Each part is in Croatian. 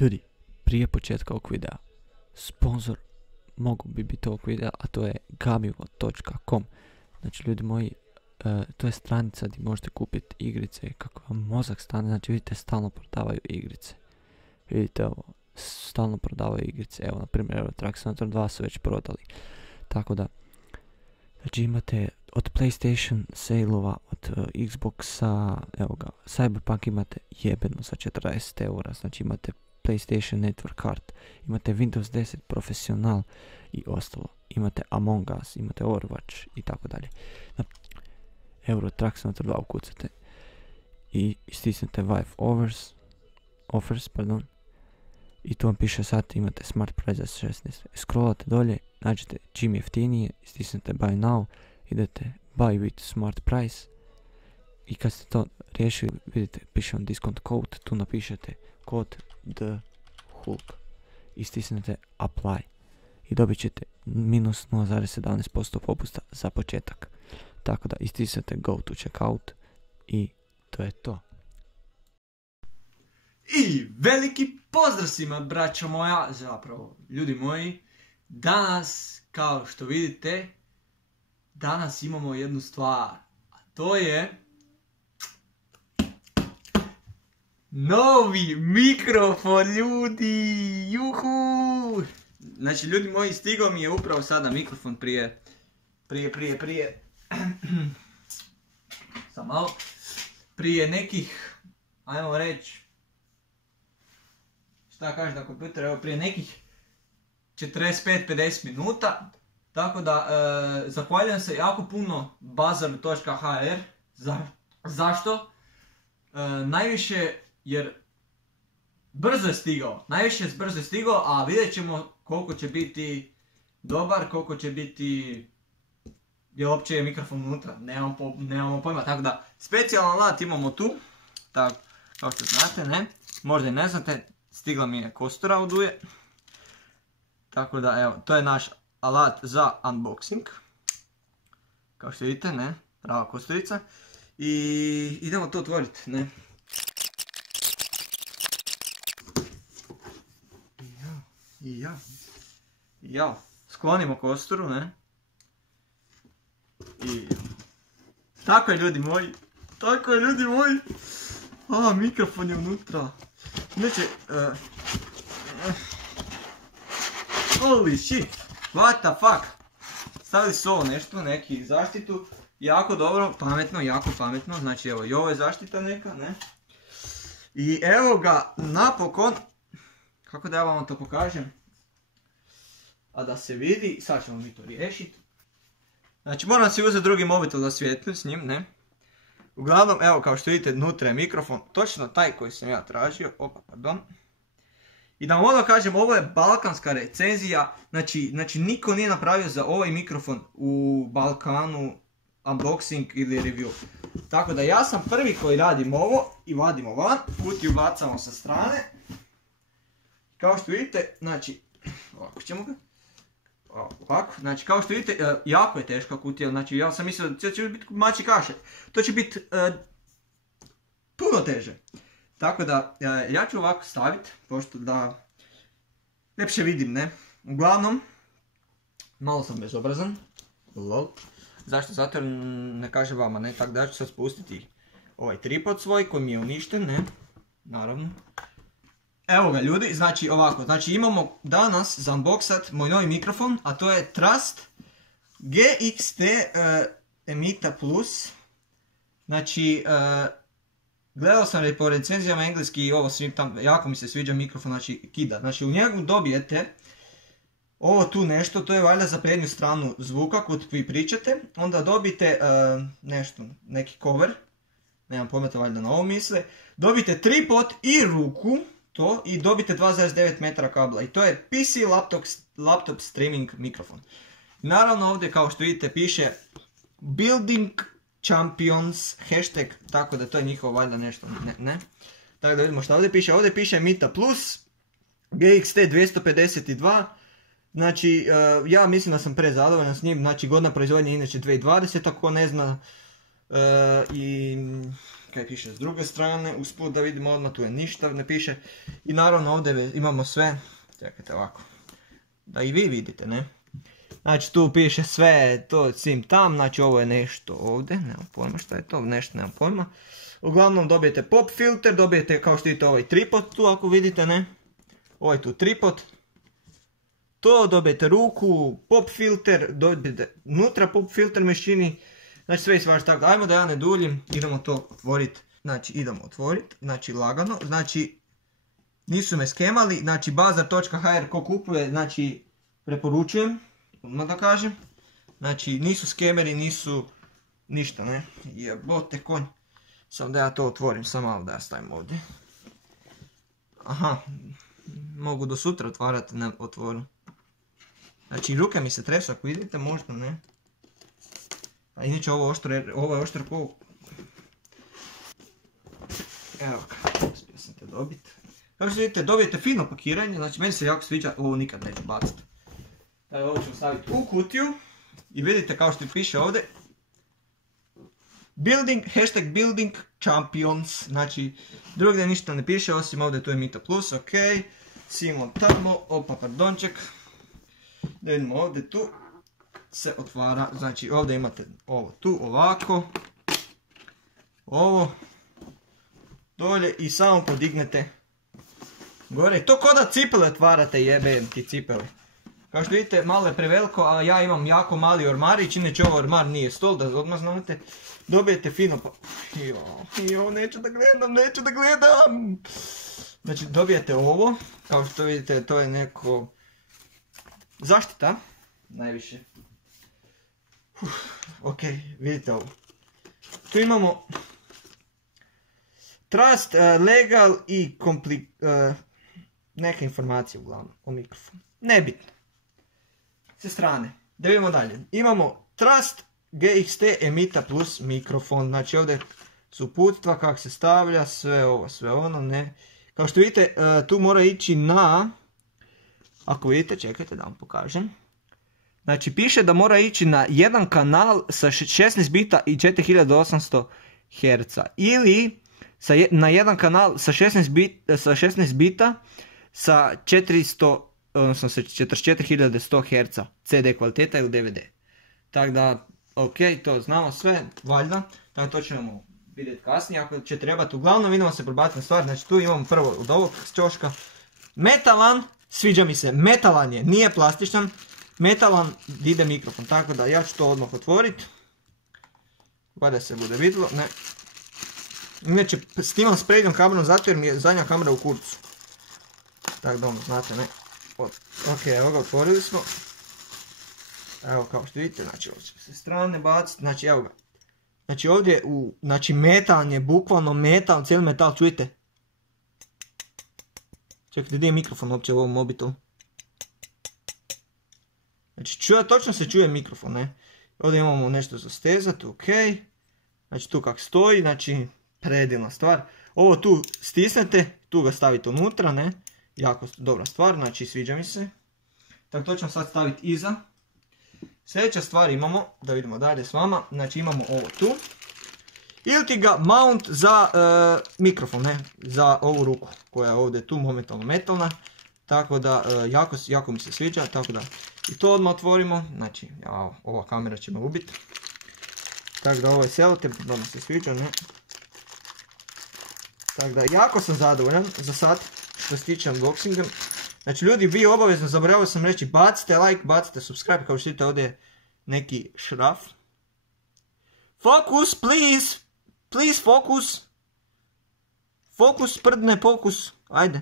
Ljudi, prije početka ovog videa, sponsor mogu bi biti ovog videa, a to je gamivo.com. Znači, ljudi moji, to je stranica gdje možete kupiti igrice kako vam mozak stane. Znači, vidite, stalno prodavaju igrice. Vidite ovo, stalno prodavaju igrice. Evo, na primjer, Euro Truck Simulator 2 su već prodali. Tako da, znači imate od PlayStation sale-ova, od Xboxa, evo ga, Cyberpunk imate jebeno za 40 eura. Znači imate PlayStation Network Card, imate Windows 10 Professional i ostalo. Imate Among Us, imate Overwatch i tako dalje. Euro Truck Simulator 2 ukucate i istisnete Vive Offers, i tu vam piše sad imate Smart Price za 16. Scrollate dolje, nađete čim jeftinije, istisnete Buy Now, idete Buy with Smart Price i kad ste to riješili, vidite, piše vam discount code, tu napišete kod THULK, istisnete Apply i dobit ćete minus 0,17% popusta za početak. Tako da istisnete Go to Checkout i to je to. I veliki pozdrav svima, braćo moja, zapravo ljudi moji. Danas, kao što vidite, danas imamo jednu stvar, a to je novi mikrofon, ljudi, juhu! Znači, ljudi moji, stigao mi je upravo sada mikrofon prije sam malo, prije nekih, ajmo reći, šta kaže na kompjuter, evo prije nekih 45-50 minuta. Tako da, zahvaljujem se jako puno Bazar.hr. Zašto? Najviše jer brzo je stigao, a vidjet ćemo koliko će biti dobar, koliko će biti, je uopće mikrofon unutra, nemamo pojma. Tako da, specijalan alat imamo tu, tako, kao što znate, ne, možda i ne znate, stigla mi je kostura od Duje. Tako da, evo, to je naš alat za unboxing. Kao što vidite, ne, prava kosturica. I idemo to otvoriti, ne. I ja, sklonimo kosturu, ne. I tako je, ljudi moji, a, mikrofon je unutra. Znači, holy shit, what the fuck, stavili su ovo nešto, neki zaštitu, jako dobro, jako pametno, znači evo i ovo je zaštita neka, ne. I evo ga, napokon, kako da ja vam to pokažem, a da se vidi, sad ćemo mi to riješiti. Znači moram si uzeti drugi mobitel da svijetlim s njim, ne. Uglavnom, evo kao što vidite, unutra je mikrofon, točno taj koji sam ja tražio, I da vam odmah kažem, ovo je balkanska recenzija, znači niko nije napravio za ovaj mikrofon u Balkanu unboxing ili review. Tako da ja sam prvi koji radim ovo i vadimo van, kutiju bacamo sa strane. Kao što vidite, znači, ovako ćemo ga. Ovako, znači kao što vidite, jako je teška kutija, znači ja sam mislio da će biti mači kašalj. To će biti puno teže. Tako da, ja ću ovako staviti, pošto da ljepše vidim, ne. Uglavnom, malo sam bezobrazan. Lol. Zašto? Zato jer ne kažem vama, ne. Tako da ja ću sad spustiti ovaj tripod svoj koji mi je uništen, ne. Naravno. Evo ga, ljudi, znači ovako, znači imamo danas za unboxat moj novi mikrofon, a to je Trust GXT Emita Plus. Znači, gledao sam po recenzijama engleski i ovo svim tam, jako mi se sviđa mikrofon, znači kida. Znači u njegu dobijete ovo tu nešto, to je valjda za prednju stranu zvuka kod vi pričate. Onda dobijete nešto, neki cover, nemam pojma, to valjda na ovo misle. Dobijete tripod i ruku, to, i dobijete 2,9 metara kabla. I to je PC laptop streaming mikrofon. Naravno ovdje kao što vidite piše Building Champions, hashtag, tako da to je njihovo valjda nešto, ne. Tako da vidimo što ovdje piše Emita Plus, GXT 252, znači ja mislim da sam prezadovoljan s njim, znači godina proizvodnja je inače 2020, ako ne zna, i kaj piše s druge strane, usput da vidimo odmah, tu je ništa, ne piše. I naravno ovdje imamo sve, čekajte ovako, da i vi vidite, ne. Znači tu piše sve to sim tam, znači ovo je nešto ovdje, nemam pojma šta je to, nešto nemam pojma. Uglavnom dobijete pop filter, dobijete kao što vidite ovaj tripod tu ako vidite, ne. Ovaj tu tripod. To dobijete ruku, pop filter, dobijete unutra pop filter mašini. Znači sve i svašta, tako da ajmo da ja ne duljim, idemo to otvoriti. Znači idemo otvoriti, znači lagano, znači nisu me skemali, znači bazar.hr ko kupuje, znači preporučujem, odmah da kažem. Znači nisu skemeri, nisu ništa, ne, jebote konj. Samo da ja to otvorim, samo malo da ja stavim ovdje. Aha, mogu do sutra otvarati, ne otvorim. Znači ruke mi se tresu, ako vidite možda ne. A inače ovo je oštro ko... Evo ga, uspio sam te dobiti. Kako što vidite, dobijete fino pakiranje, znači meni se jako sviđa, ovo nikad neću baciti. Ovo ću staviti u kutiju i vidite kao što piše ovdje. Building, hashtag building champions, znači drugdje ništa ne piše osim ovdje tu je Mita Plus, ok. Simon tamo, opa pardonček. Da vidimo ovdje tu se otvara, znači ovdje imate ovo tu ovako. Ovo dolje i samo podignete gore. To ko da cipele otvarate, jebem ti cipele. Kao što vidite malo je preveliko, a ja imam jako mali ormarić, inače ovo ormar nije stol, da odmah znate. Dobijete fino pa... Jo, neću da gledam. Znači dobijete ovo, kao što vidite to je neko... zaštita, najviše. Ok, vidite ovo. Tu imamo... Trust, legal i neke informacije uglavnom o mikrofonu. Nebitno. Sa strane. Da vidimo dalje. Imamo Trust GXT Emita Plus mikrofon. Znači ovdje su uputstva kako se stavlja, sve ovo, sve ono, ne. Kao što vidite, tu mora ići na... Ako vidite, čekajte da vam pokažem. Znači piše da mora ići na jedan kanal sa 16 bita i 4800 Hz. Ili na jedan kanal sa 16 bita sa 400, odnosno sa 44100 Hz CD kvaliteta ili DVD. Tako da, ok, to znamo sve, valjda. Tako to ćemo vidjeti kasnije ako će trebati. Uglavnom idemo se probati na stvar. Znači tu imamo prvo od ovog ćoška metalan, sviđa mi se, metalan je, nije plastičan. Metalan ide mikrofon, tako da ja ću to odmah otvoriti. Vada se bude vidjelo, ne. Inače, snimam s prednjom kamerom zato jer mi je zadnja kamera u kurcu. Tako da ono, znate, ne. Ok, evo ga, otvorili smo. Evo kao što vidite, znači ovo će se strane baciti, znači evo ga. Znači ovdje, znači metal je, bukvalno metal, cijeli metal, čujete? Čekajte, gdje je mikrofon uopće u ovom mobitelu? Znači točno se čuje mikrofon, ne. Ovdje imamo nešto za stezati, ok. Znači tu kak stoji, znači predivna stvar. Ovo tu stisnete, tu ga stavite unutra, ne. Jako dobra stvar, znači sviđa mi se. Tako to ćemo sad staviti iza. Sljedeća stvar imamo, da vidimo dalje s vama, znači imamo ovo tu. Ili ti ga mount za mikrofon, ne, za ovu ruku koja je ovdje tu momentalno metalna. Tako da jako mi se sviđa, tako da i to odmah otvorimo, znači ova kamera će me ubiti. Tako da ovo je selotip, da mi se sviđa, ne. Tako da jako sam zadovoljan za sad što se tiče unboxinga. Znači ljudi, vi obavezno, zaboravio sam reći, bacite like, bacite subscribe, kao što vidite ovdje je neki šraf. Focus, please! Please focus! Focus, prdne, fokus, ajde.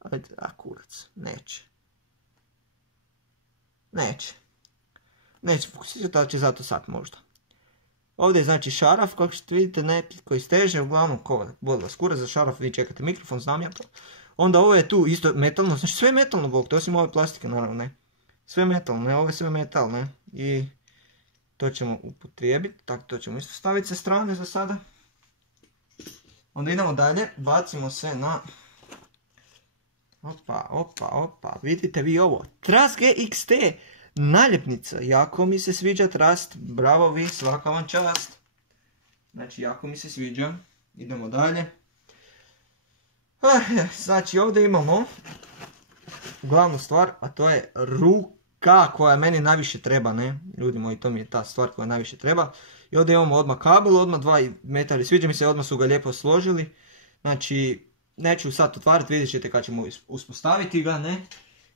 Ajde, kurac, neće. Neće fokusirati, ali će zato sad možda. Ovdje je znači šaraf, kako što vidite, koji steže, uglavnom ko bodila skura za šaraf, vi čekate mikrofon, znam ja to. Onda ovo je tu isto metalno, znači sve je metalno, bog, to osim ove plastike naravno, ne. Sve metalno, ne, ovo je sve metal, ne. I to ćemo upotrijebiti, tako to ćemo isto staviti sa strane za sada. Onda idemo dalje, bacimo se na... Opa, vidite vi ovo, Trust GXT naljepnica, jako mi se sviđa Trust, bravo vi, svaka vam čast. Znači, jako mi se sviđa. Idemo dalje. Znači, ovdje imamo glavnu stvar, a to je ruka koja meni najviše treba, ne? Ljudi moji, to mi je ta stvar koja najviše treba. I ovdje imamo odmah kabel, odmah 2 metara. Sviđa mi se, odmah su ga lijepo složili. Znači, neću sad otvarati, vidjet ćete kad ćemo uspostaviti ga, ne?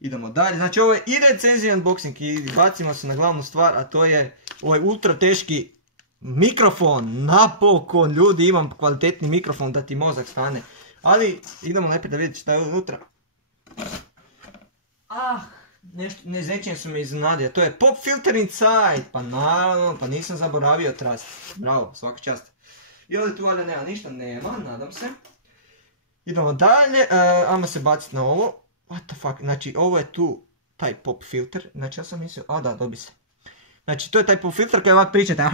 Idemo dalje. Znači, ovo je i recenzija unboxing i bacimo se na glavnu stvar, a to je ovaj ultra teški mikrofon. Napokon, ljudi, imam kvalitetni mikrofon da ti mozak stane. Ali, idemo najprije da vidjeti šta je unutra. Nečim su me iznenadio, to je pop filter inside. Pa naravno, pa nisam zaboravio trast. Bravo, svaka čast. I ovdje tu valjda nema ništa, nema, nadam se. Idemo dalje, ajmo se baciti na ovo. What the fuck, znači ovo je tu taj pop filter. Znači ja sam mislio, da, dobi se. Znači to je taj pop filter koji ovak pričate.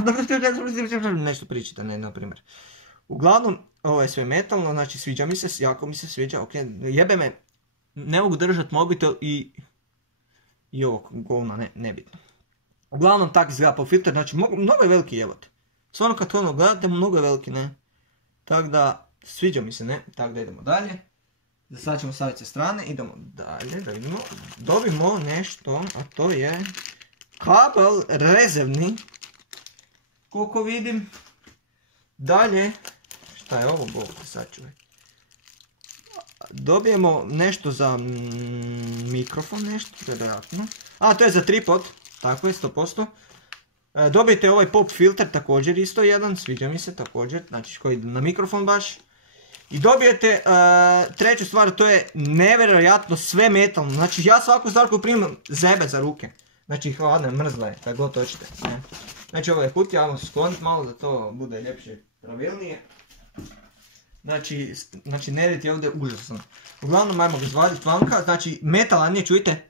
Nešto pričate, ne, na primjer. Uglavnom, ovo je sve metalno, znači sviđa mi se, jako mi se sviđa, ok, jebe me. Ne mogu držati mobitel i ovo govna, nebitno. Uglavnom tak izgleda pop filter, znači mnogo je veliki, jebote. Stvarno kad ono gledate, mnogo je veliki, ne. Tako da, sviđa mi se, ne. Tako da idemo dalje. Za sad ćemo staviti sa strane, idemo dalje, da vidimo. Dobimo nešto, a to je kabel rezervni. Koliko vidim. Dalje, šta je ovo, bog, sad čuvaj. Dobijemo nešto za mikrofon, nešto, vjerojatno. To je za tripod, tako je, 100%. Dobijete ovaj pop filter, također isto jedan, sviđa mi se također, znači koji ide na mikrofon baš. I dobijete treću stvar, to je nevjerojatno sve metalno, znači ja svaku stvar koju primam zebe za ruke. Znači hladne, mrzla je, kako god hoćete. Znači ovo je kutija, ajmo se skloniti malo da to bude ljepše, pravilnije. Znači nered je ovdje užasno. Uglavnom ajmo ga izvaditi vanka, znači metalan je, čujte.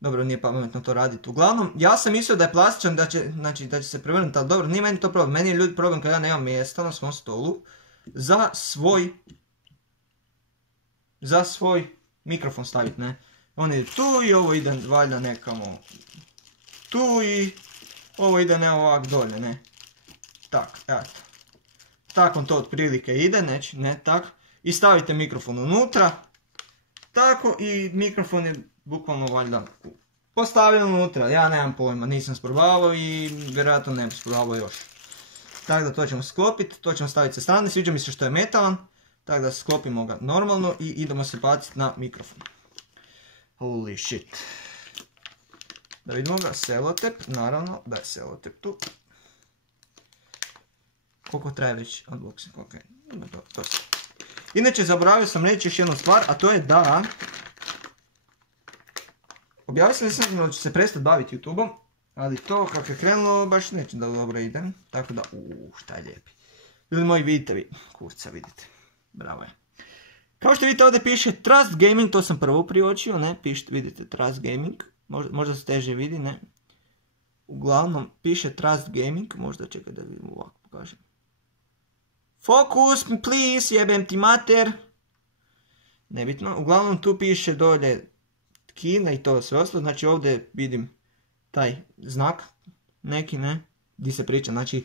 Dobro, nije pametno to raditi. Uglavnom, ja sam mislio da je plastičan, da će se prevrnuti, ali dobro, nije meni to problem. Meni je ljudi problem kada ja nemam mjesta na svom stolu za svoj mikrofon staviti, ne. On ide tu i ovo ide valjda nekamo tu i ovo ide ne ovak dolje, ne. Tak, eto. Tako to otprilike ide, ne tak. I stavite mikrofon unutra. Tako i mikrofon je bukvalno valjda postavljen unutra. Ja nemam pojma, nisam sprobavao i vjerojatno ne bi sprobavao još. Tako da to ćemo sklopiti, to ćemo staviti sa strane, sviđa mi se što je metalan. Tako da sklopimo ga normalno i idemo se baciti na mikrofon. Holy shit. Da vidimo ga, selotep, naravno da je selotep tu. Koliko traje već unboxing, ok, to se. Inače, zaboravio sam reći još jednu stvar, a to je da... Objavio sam da ću se prestati baviti YouTube-om, ali to kako je krenulo baš neće da dobro ide, tako da, šta je lijepi. Ljudi moji, vidite vi, kurca vidite, bravo je. Kao što vidite ovdje piše Trust Gaming, to sam prvo priočio, ne, pišete, vidite Trust Gaming, možda se teže vidi, ne. Uglavnom piše Trust Gaming, možda čekaj da vidim ovako pokažem. Focus, please, jebem ti mater. Nebitno, uglavnom tu piše dolje Kina i to sve ostalo, znači ovdje vidim taj znak, neki, ne, gdje se priča, znači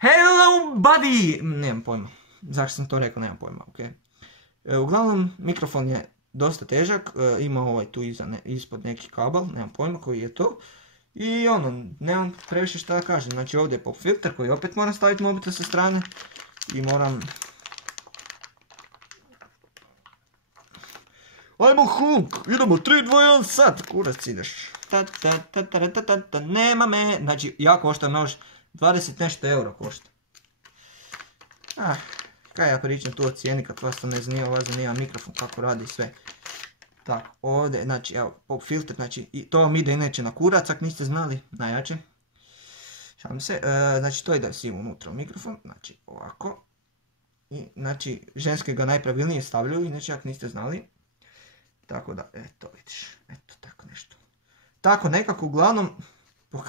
hello buddy, nemam pojma, zašto sam to rekao, nemam pojma, ok. Uglavnom, mikrofon je dosta težak, ima ovaj tu ispod neki kabel, nemam pojma koji je to. I nemam previše šta da kažem, znači ovdje je pop filter koji opet moram staviti mobitel sa strane. I moram... Ajmo Hulk, idemo 3, 2, 1, sad, kurac ideš. Nema me, znači ja koštam još 20 nešto euro košta. Kaj ja pričam tu o cijeni kad vas to ne zanima, vas zanima mikrofon kako radi sve. Tako, ovdje, znači evo, pop filter, znači i to vam ide inače na kurac, ako niste znali, najjače. Šalim se, znači to ide svim unutra u mikrofon, znači ovako. I znači ženske ga najpravilnije stavljaju, inače ako niste znali. Tako da, eto vidiš, eto tako nešto. Tako nekako uglavnom,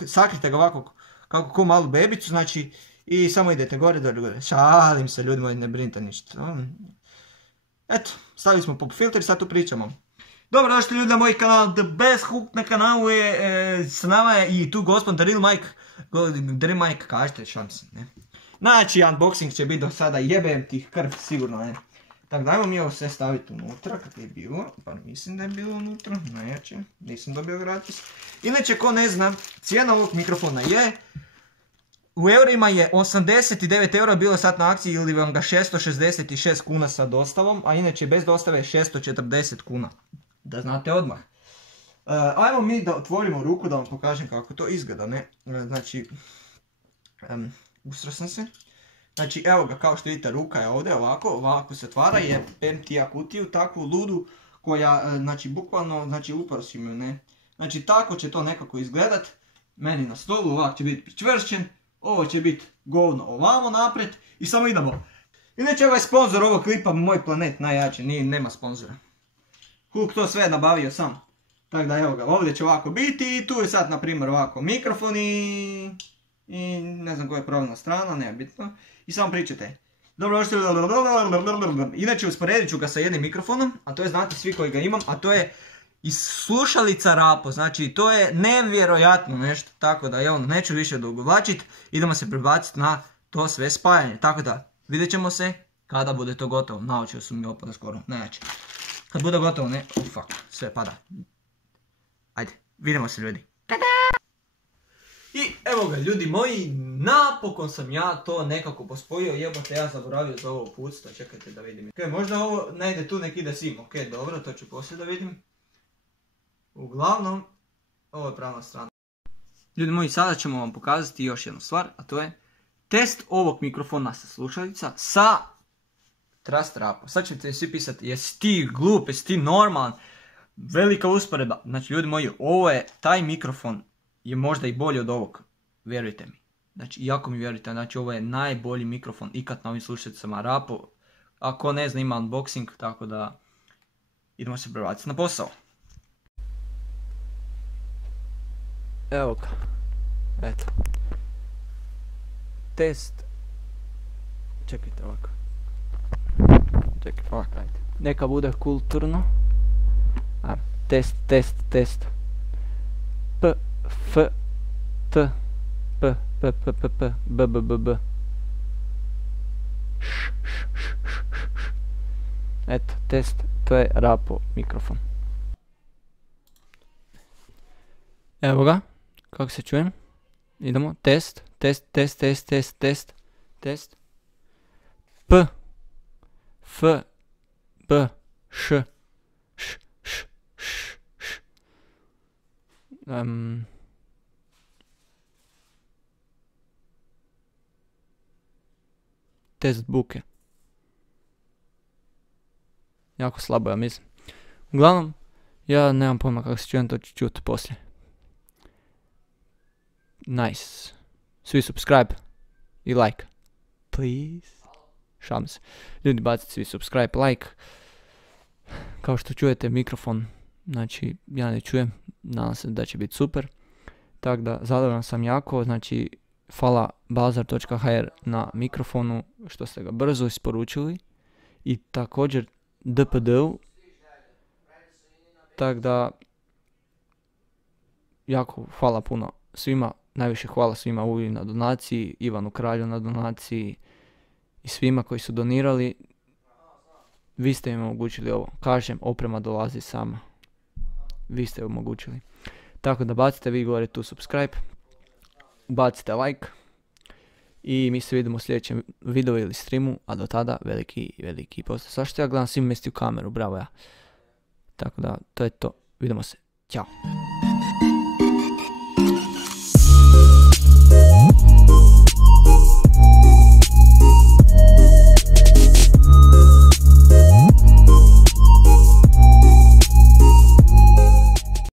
sakrite ga ovako kako ko malu bebicu, znači i samo idete gore, gore. Šalim se ljudi moji, ne brinite ništa. Eto, stavili smo pop filter i sad tu pričamo. Dobro došli ljudi na moj kanal, The Best Hook na kanalu je, s nama je i tu gospod Drill Mike, kažete, šalim se, ne. Znači, unboxing će biti do sada, jebem ti krv, sigurno ne. Tako da ajmo mi ovo sve staviti unutra, kako je bilo, pa mislim da je bilo unutra, najjače, nisam dobio gratis. Inače, ko ne zna, cijena ovog mikrofona je, u eurima je 89 eura, bilo je sad na akciji ili vam ga 666 kuna sa dostavom, a inače bez dostave je 640 kuna, da znate odmah. Ajmo mi da otvorimo ruku da vam pokažem kako to izgleda, ne, znači, usro sam se. Znači evo ga, kao što vidite, ruka je ovdje, ovako se otvara, je empty kutiju, takvu ludu koja, znači bukvalno, znači uprosim ju, ne. Znači tako će to nekako izgledat, meni na stolu, ovak će biti pričvršćen, ovo će biti govno ovamo naprijed i samo idemo. Inače ovaj sponsor ovog klipa, Moj Planet, najjači, nema sponzora. Hulk to sve nabavio sam. Tako da evo ga, ovdje će ovako biti i tu je sad na primjer ovako mikrofon i ne znam koja je pravilna strana, nebitno. I samo pričate. Inače usporedit ću ga sa jednim mikrofonom, a to je, znate svi koji ga imam, a to je iz slušalica Rapo. Znači to je nevjerojatno nešto, tako da evo, neću više odugovlačit, idemo se prebaciti na to sve spajanje. Tako da vidjet ćemo se kada bude to gotovo. Naočio su mi opada skoro, najjače. Kad bude gotovo, ne, fuck, sve pada. Ajde, vidimo se ljudi. I evo ga ljudi moji, napokon sam ja to nekako pospojio, jebote ja zaboravio za ovo uputstvo, čekajte da vidim. Ok, možda ovo ne ide tu, nek ide sim, ok, dobro, to ću poslije da vidim. Uglavnom, ovo je pravna strana. Ljudi moji, sada ćemo vam pokazati još jednu stvar, a to je test ovog mikrofona sa slušalica sa Trust Rapo. Sad ćete mi svi pisati, jesi ti glup, jesi ti normalan, velika usporedba. Znači ljudi moji, ovo je, taj mikrofon je možda i bolji od ovog, vjerujte mi. Znači, iako mi vjerujete, znači ovo je najbolji mikrofon ikad na ovim slušalicama Rapo. Ako ne zna, ima unboxing, tako da idemo se prebaciti na posao. Evo ga, eto. Test. Čekajte ovako. Čekaj, ovako, ajde. Neka bude kulturno. Ajmo, test. P, F, T, P, P, P, P, P, B, B, B, B. Eto, test, to je Rapo mikrofon. Evo ga, kako se čujem. Idemo, test. P, F, B, Š, Š. Test buke. Jako slabo, ja mislim. Uglavnom, ja nemam pojma kako se čujem, to ću čuti poslije. Nice. Svi subscribe i like. Please. Šalim se. Ljudi, bacite svi subscribe, like. Kao što čujete, mikrofon, znači ja ne čujem, nadam se da će biti super. Tako da zadovoljan sam jako, znači hvala bazar.hr na mikrofonu što ste ga brzo isporučili i također DPD-u. Tako da jako hvala puno svima, najviše hvala svima Uvi na donaciji, Ivanu Kralju na donaciji i svima koji su donirali. Vi ste im omogućili ovo, kažem, oprema dolazi sama. Vi ste omogućili. Tako da bacite vi gore tu subscribe, bacite like i mi se vidimo u sljedećem videu ili streamu, a do tada veliki pozdrav. Svašta ja gledam svim mesti u kameru, bravo ja. Tako da, to je to. Vidimo se. Ćao.